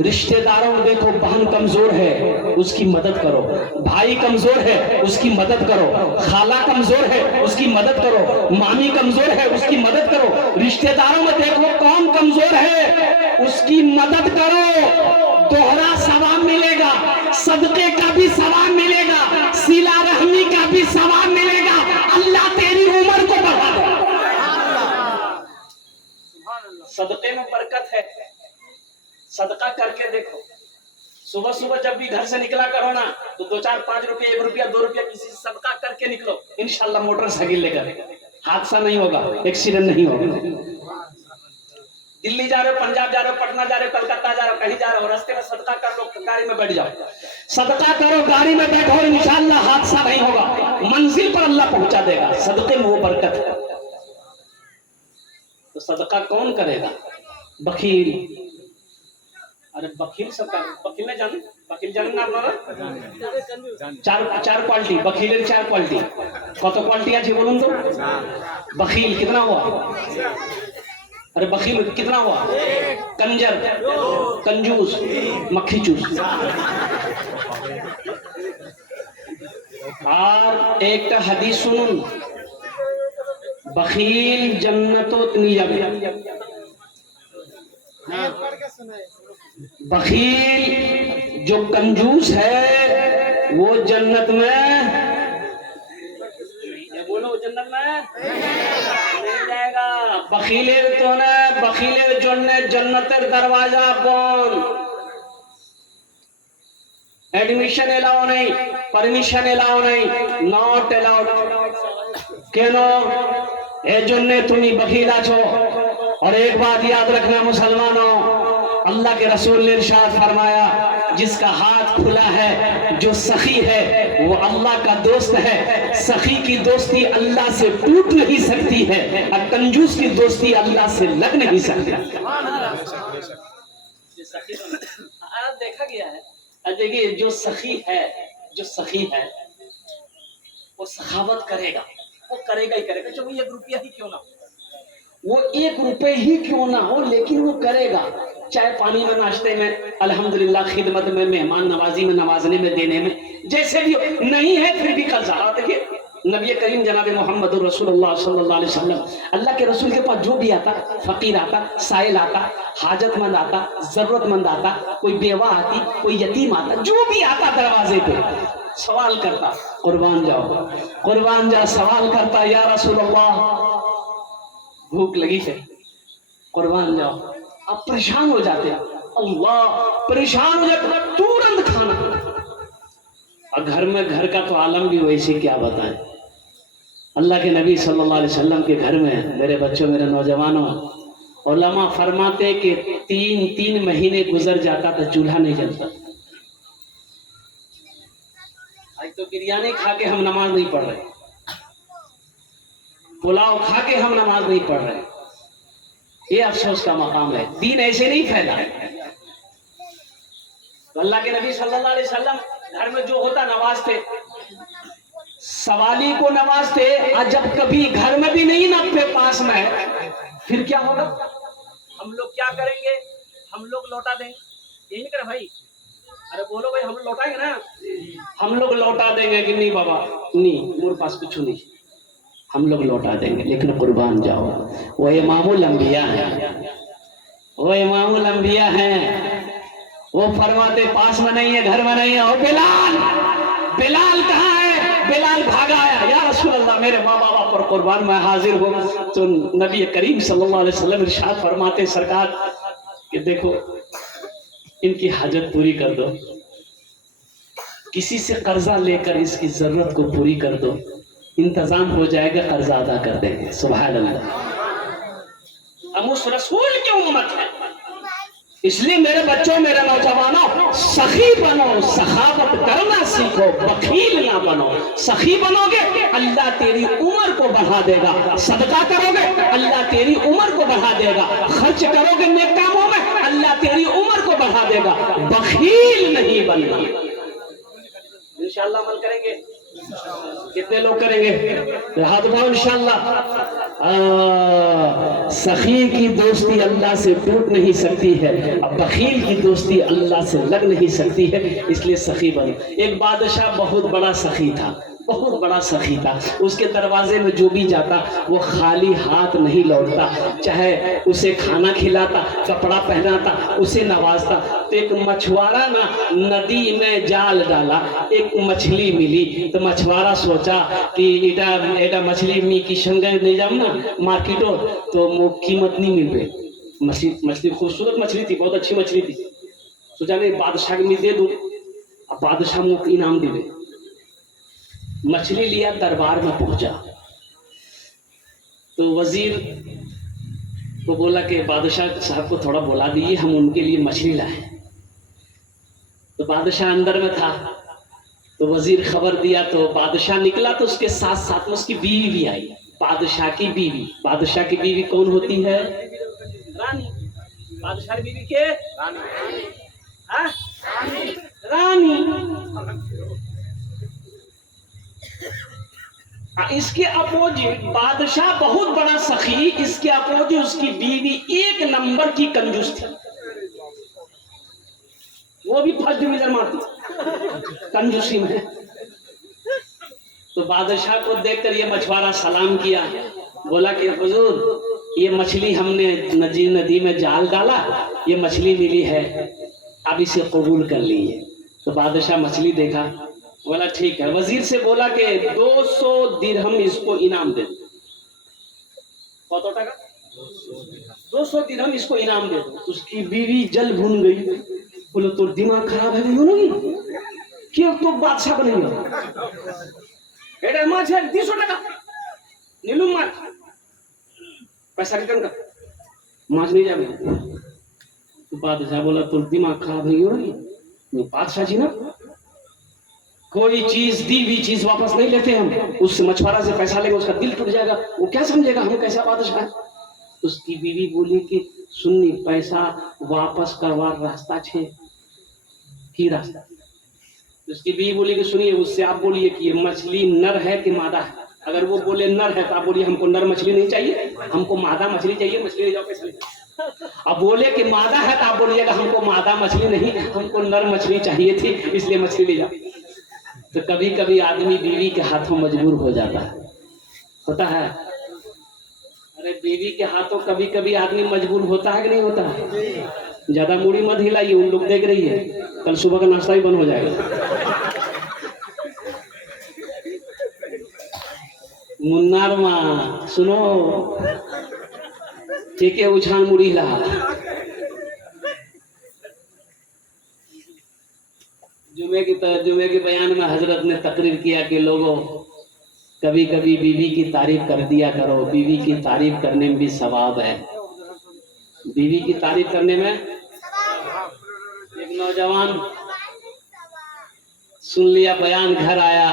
रिश्तेदारों में देखो, बहन कमजोर है उसकी मदद करो, भाई कमजोर है उसकी मदद करो, खाला कमजोर है उसकी मदद करो, मामी कमजोर है उसकी मदद करो। रिश्तेदारों में देखो कौन कमजोर है उसकी मदद करो, दोहरा सवाब मिलेगा, सदके का भी सवाब मिलेगा, सिला रहमी का भी सवाब मिलेगा। अल्लाह तेरी उम्र को बढ़ा दे। सदके में बरकत है, सदका करके देखो। सुबह सुबह जब भी घर से निकला करो ना, तो 2 4 5 रुपये, 1 रुपया, 2 रुपया किसी से सदका करके निकलो, इंशाल्लाह मोटरसाइकिल लेकर। हादसा नहीं होगा, एक्सीडेंट नहीं होगा। दिल्ली जा रहे हो, पंजाब जा रहे हो, पटना जा रहे हो, कलकत्ता जा रहे हो, कहीं जा रहे हो, रास्ते में सदका कर लो, गाड़ी में बैठ जाओ, सदका करो, गाड़ी में बैठो, इंशाल्लाह हादसा नहीं होगा, मंजिल पर अल्लाह पहुंचा देगा। सदके में वो बरकत है। तो सदका कौन करेगा? बखील। अरे बखील सबका, बखील ने जाने, बखील जाने ना আপনারা? चार क्वालिटी, बखीलेर 4 क्वालिटी। কত क्वालिटी আছে বলুন তো? बखील कितना हुआ? अरे बखील कितना हुआ? कंजर, कंजूस, मक्खी चूस। और एक हदीस सुनुन, बखील जन्नतोत नहीं जाबे। बखील जो कंजूस है वो जन्नत में, बोलो जन्नत में नहीं जाएगा। बखीलेर तो ना, बखीलेर जोन्ने जन्नतेर दरवाजा बंद, एडमिशन एलाउ नहीं, परमिशन एलाउ नहीं, नॉट एलाउड। क्यों? ए जोन्ने तुम्ही बखील आछो। और एक बात याद रखना मुसलमानों, अल्लाह के रसूल ने इरशाद फरमाया, जिसका हाथ खुला है, जो सखी है, वो अल्लाह का दोस्त है। सखी की दोस्ती अल्लाह से टूट नहीं सकती है, और कंजूस की दोस्ती अल्लाह से लग नहीं सकती। देखा गया है। देखिए, जो सखी है, जो सखी है वो सखावत करेगा, वो करेगा ही करेगा, चाहे वो 1 रुपया ही क्यों ना हो, वो 1 रुपए ही क्यों ना हो, लेकिन वो करेगा। चाहे पानी में, नाश्ते में, अल्हम्दुलिल्लाह, खिदमत में, मेहमान नवाजी में, नवाजने में, देने में, जैसे भी नहीं है फिर भी कर्जा। देखिए नबी करीम जनाब मोहम्मद रसूलुल्लाह सल्लल्लाहु अलैहि वसल्लम, अल्लाह के रसूल के पास जो भी आता, फकीर आता, साइल आता, हाजतमंद आता, जरूरतमंद आता, कोई बेवा आती, कोई यतीम आता, जो भी आता दरवाजे पे सवाल करता, कुर्बान जाओ, कुर्बान जा, सवाल करता, या रसूलल्लाह भूख लगी है, कुर्बान जाओ। आप परेशान हो जाते, अल्लाह परेशान हो जाते, तुरंत खाना। और घर में, घर का तो आलम भी वैसे, क्या बताएं। अल्लाह के नबी सल्लल्लाहु अलैहि वसल्लम के घर में, मेरे बच्चों, मेरे नौजवानों, उलमा फरमाते कि 3 महीने गुजर जाता था, चूल्हा नहीं जलता। आज तो बिरयानी खा के हम नमाज नहीं पढ़ रहे, पुलाव खा के हम नमाज नहीं पढ़ रहे। ये अफसोस का मकाम है। दीन ऐसे नहीं फैला है। तो अल्लाह के नबी सल्लल्लाहु अलैहि वसल्लम घर में जो होता नवाजते, सवाली को नवाजते। और जब कभी घर में भी नहीं ना पे पास में, फिर क्या होगा? हम लोग क्या करेंगे? हम लोग लौटा देंगे। यही नहीं करे भाई? अरे बोलो भाई, हम लौटाएंगे ना? हम लोग लौटा देंगे कि नहीं बाबा, नहीं, मेरे पास कुछ नहीं, हम लोग लौटा देंगे। लेकिन कुर्बान जाओ, वो इमामुल अंबिया है, वो इमामुल अंबिया है। वो फरमाते पास में नहीं है, घर में नहीं है। और बिलाल, बिलाल कहाँ है? बिलाल भागा आया, या रसूल अल्लाह, मेरे माँ बाबा पर कुर्बान मैं हाजिर हूँ। तो नबी करीम सल्लल्लाहु अलैहि वसल्लम इरशाद फरमाते, सरकार कि देखो इनकी हाजत पूरी कर दो, किसी से कर्जा लेकर इसकी जरूरत को पूरी कर दो, इंतजाम हो जाएगा, कर्जा अदा कर देंगे। सुभान अल्लाह। हम उस रसूल की उम्मत है, इसलिए मेरे बच्चों, मेरे नौजवानों, सखी बनो, सखावत करना सीखो, बखील ना बनो। सखी बनोगे अल्लाह तेरी उम्र को बढ़ा देगा, सदका करोगे अल्लाह तेरी उम्र को बढ़ा देगा, खर्च करोगे नेक कामों में अल्लाह तेरी उम्र को बढ़ा देगा। बखील नहीं बनना। इंशाअल्लाह अमल करेंगे। कितने लोग करेंगे? हाथ उठाओ इंशाअल्लाह। सखी की दोस्ती अल्लाह से टूट नहीं सकती है, अब बखील की दोस्ती अल्लाह से लग नहीं सकती है, इसलिए सखी बनो। एक बादशाह बहुत बड़ा सखी था, बहुत बड़ा सखी था। उसके दरवाजे में जो भी जाता वो खाली हाथ नहीं लौटता, चाहे उसे खाना खिलाता, कपड़ा पहनाता, उसे नवाजता। तो एक मछुआरा ना नदी में जाल डाला, एक मछली मिली, तो मछुआरा सोचा कि एटा एटा मछली मी की संगे नहीं जाऊँ ना मार्केटो तो वो कीमत नहीं मिल पे। मछली खूबसूरत मछली थी, बहुत अच्छी मछली थी। सोचा नहीं बादशाह में दे दूं, अब बादशाह मुझे इनाम दे। मछली लिया, दरबार में पहुंचा तो वजीर को बोला कि बादशाह साहब को थोड़ा बुला दीजिए, हम उनके लिए मछली लाए। तो बादशाह अंदर में था, तो वजीर खबर दिया, तो बादशाह निकला तो उसके साथ साथ में उसकी बीवी भी आई। बादशाह की बीवी, बादशाह की बीवी कौन होती है? रानी। बादशाह की बीवी के रानी, रानी। इसके अपोजिट बादशाह बहुत बड़ा सखी, इसके अपोजिट उसकी बीवी एक नंबर की कंजूस थी, वो भी फर्स्ट डिवीजन मारती कंजूसी में। तो बादशाह को देखकर ये मछुआरा सलाम किया, बोला कि हुजूर ये मछली हमने नदी में जाल डाला, ये मछली मिली है, अब इसे कबूल कर लीजिए। तो बादशाह मछली देखा, बोला ठीक है। वजीर से बोला कि 200 दिरहम इसको इनाम दे दो। कत टाका? 200 दिरहम इसको इनाम दे दो। उसकी बीवी जल भून गई, बोले तो दिमाग खराब है नहीं क्यों तो बादशाह बनेगा? एटा माछ है 200 टाका नीलू माछ, पैसा रिटर्न कर, माछ नहीं जाए। तो बादशाह बोला तो दिमाग खराब नहीं, बादशाह जी ना कोई चीज दी हुई चीज वापस नहीं लेते हम। उस मछुआरा से पैसा लेगा, उसका दिल टूट जाएगा, वो क्या समझेगा हम कैसा बादशाह है। उसकी बीवी बोली कि सुन्नी पैसा वापस करवार रास्ता छे की रास्ता। उसकी बीवी बोली कि सुनिए, उससे आप बोलिए कि ये मछली नर है कि मादा है। अगर वो बोले नर है तो आप बोलिए हमको नर मछली नहीं चाहिए, हमको मादा मछली चाहिए, मछली ले जाओ पैसा ले। अब बोले कि मादा है तो आप बोलिएगा हमको मादा मछली नहीं, हमको नर मछली चाहिए थी, इसलिए मछली ले जाओ। तो कभी कभी आदमी बीवी के हाथों मजबूर हो जाता है, होता है। अरे बीवी के हाथों कभी कभी आदमी मजबूर होता है कि नहीं होता है? ज्यादा मूड़ी मत हिलाइए, उन लोग देख रही है, कल सुबह का नाश्ता ही बंद हो जाएगा। मुन्नार माँ सुनो, ठीक है, उछाल मुड़ी हिला। जुमे के बयान में हजरत ने तकरीर किया कि लोगों कभी कभी बीवी की तारीफ कर दिया करो, बीवी की तारीफ करने में भी सवाब है। बीवी की तारीफ करने में एक नौजवान सुन लिया बयान, घर आया,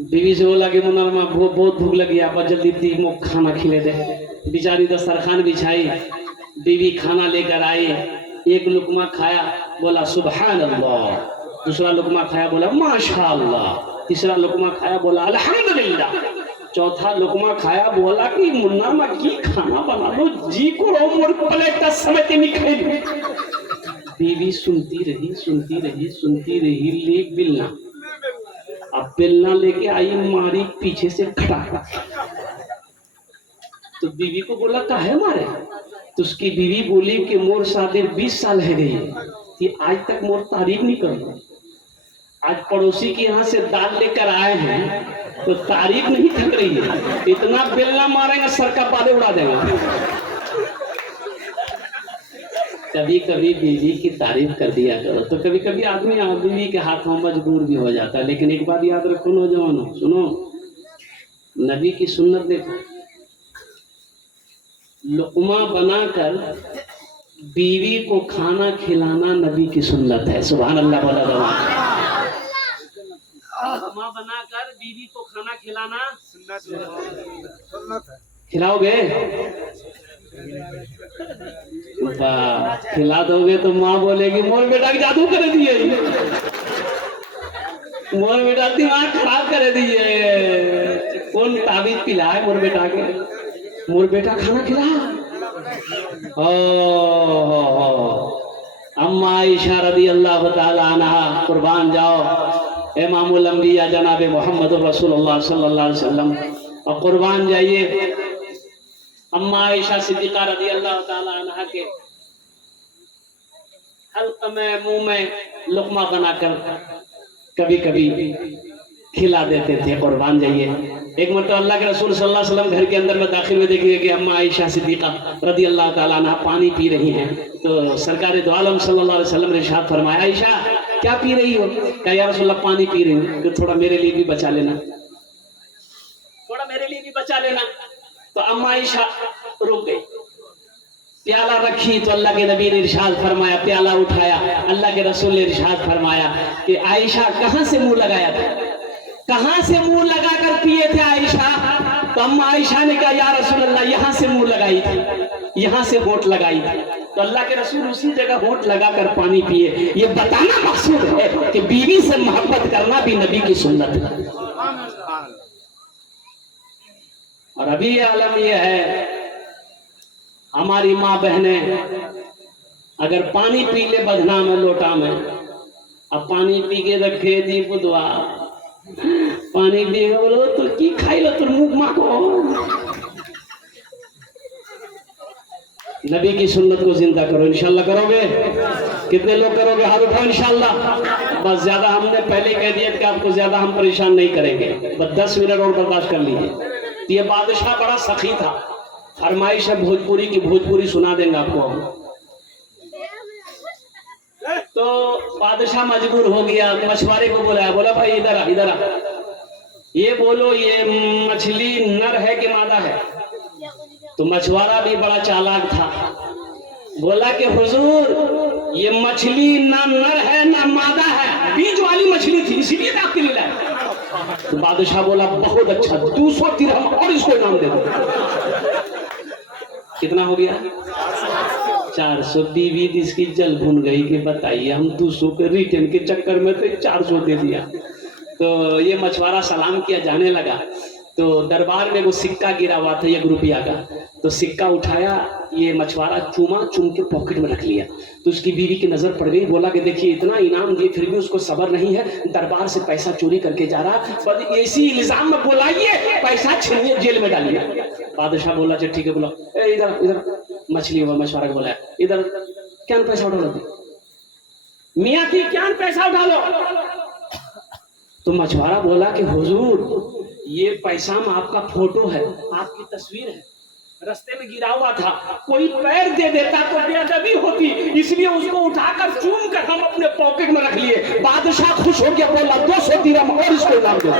बीवी से बोला कि मुन्ना माँ बहुत भूख लगी, आप जल्दी दी खाना खिले दे। बेचारी दस्तरखान बिछाई, बीवी खाना लेकर आई, एक लुकमा खाया, बोला सुभान अल्लाह, दूसरा लुकमा खाया, बोला माशाअल्लाह, तीसरा लुकमा खाया, बोला अल्हम्दुलिल्लाह, चौथा लुकमा खाया, बोला कि मुन्ना माँ की खाना बना लो, जी को मोर प्लेट का समय निकले। बीवी सुनती रही सुनती रही सुनती रही, ले बिलना, अब बेलना लेके आई, मारी पीछे से खटा। तो बीवी को बोला काहे मारे? तो उसकी बीवी बोली कि मोर शादी 20 साल है गई कि आज तक मोर तारीफ नहीं कर। आज पड़ोसी के यहाँ से दाल लेकर आए हैं तो तारीफ नहीं थक रही है, इतना बेलना मारेंगे सर का बाले उड़ा देंगे। कभी कभी बीवी की तारीफ कर दिया करो, तो कभी कभी आदमी बीवी के हाथों मजबूर भी हो जाता है। लेकिन एक बात याद रखो नौजवानों, सुनो, नबी की सुन्नत देखो, लुकमा बनाकर बीवी को खाना खिलाना नबी की सुन्नत है। सुभान अल्लाह बोला जवान। लुकमा बनाकर बीवी को खाना खिलाना सुन्नत है। खिलाओगे? खिला दोगे तो माँ बोलेगी मोर बेटा की जादू कर दिए। मोर बेटा दिमाग खराब कर दिए। कौन ताबीज पिलाए मोर बेटा के? मोर बेटा खाना खिला। अम्मा आयशा रदी अल्लाह ताला अन्हा, कुर्बान जाओ इमामुल अंबिया जनाब मोहम्मद रसूलुल्लाह सल्लल्लाहु अलैहि वसल्लम, और कुर्बान जाइए अम्मा आयशा सिद्दीका रदी अल्लाह ताला अन्हा के हल्क में मुंह में लुकमा बनाकर कभी कभी खिला देते थे। कुर्बान जाइए। एक मरतबा अल्लाह के रसूल सल्लल्लाहु अलैहि वसल्लम घर के अंदर में दाखिल हुए, देखिए कि अम्मा आयशा सिद्दीका रदी अल्लाह ताला अन्हा पानी पी रही हैं। तो सरकार दो आलम सल्लल्लाहु अलैहि वसल्लम ने इरशाद फरमाया, आयशा क्या पी रही हो? कहा या रसूलल्लाह पानी पी रही हूँ। कि थोड़ा मेरे लिए भी बचा लेना, थोड़ा मेरे लिए भी बचा लेना। तो अम्मा आयशा रुक गई, प्याला रखी तो अल्लाह के नबी ने इरशाद फरमाया, प्याला उठाया, अल्लाह के रसूल ने इरशाद फरमाया कि आयशा कहां से मुंह लगाया था, कहां से मुंह लगाकर पिए थे आयशा? तो अम्मा आयशा ने कहा या रसूल अल्लाह यहां से मुंह लगाई थी, यहां से होंठ लगाई थी। तो अल्लाह के रसूल उसी जगह होंठ लगाकर पानी पिए। ये बताना मकसूद है कि बीवी से मोहब्बत करना भी नबी की सुन्नत है। और अभी ये आलम यह है, हमारी माँ बहने अगर पानी पी ले बधना में लोटा में, अब पानी पी के रखे दी बुधवा, पानी पी के बोलो तो की खाई लो तुम मुख माँ को। नबी की सुन्नत को जिंदा करो, इंशाल्लाह करोगे? कितने लोग करोगे? हाथ उठाओ इंशाल्लाह। बस ज्यादा हमने पहले कह दिया कि आपको ज्यादा हम परेशान नहीं करेंगे, बस 10 मिनट और बर्दाश्त कर लीजिए। ये बादशाह बड़ा सखी था, फरमाइश है भोजपुरी की, भोजपुरी सुना देंगे आपको। तो बादशाह मजबूर हो गया, मछुआरे को बुलाया, बोला भाई इधर आ, इधर आ, ये बोलो ये मछली नर है कि मादा है? तो मछुआरा भी बड़ा चालाक था, बोला कि हुजूर ये मछली ना नर है ना मादा है, बीच वाली मछली थी इसीलिए आपके लिए लाया। तो बादशाह बोला बहुत अच्छा, 200 दिरहम और इसको इनाम दे दो। कितना हो गया? 400। बीवी इसकी जल भून गई कि बताइए हम 200 के रिटर्न के चक्कर में तो 400 दे दिया। तो ये मछुआरा सलाम किया, जाने लगा। तो दरबार में वो सिक्का गिरा हुआ था 1 रुपया का, तो सिक्का उठाया, ये मछुआरा चूम के पॉकेट में रख लिया। तो उसकी बीवी की नजर पड़ गई, बोला कि देखिए इतना इनाम दिए फिर भी उसको सब्र नहीं है, दरबार से पैसा चोरी करके जा रहा, पर इसी इल्जाम में बुलाइए, पैसा छीनिए, जेल में डालिए। बादशाह बोला अच्छा ठीक है, बोला इधर इधर मछली हुआ। मछुआरा को बोला इधर क्या पैसा उठा लो, मियाँ की क्या पैसा उठा लो। तो मछुआरा बोला कि हुजूर ये पैसा में आपका फोटो है, आपकी तस्वीर है, रास्ते में गिरा हुआ था, कोई पैर दे देता तो बेअदबी होती, इसलिए उसको उठाकर चूम कर हम अपने पॉकेट में रख लिए। बादशाह खुश हो गया, बोला 200 दिरहम और इसको इनाम दे दो।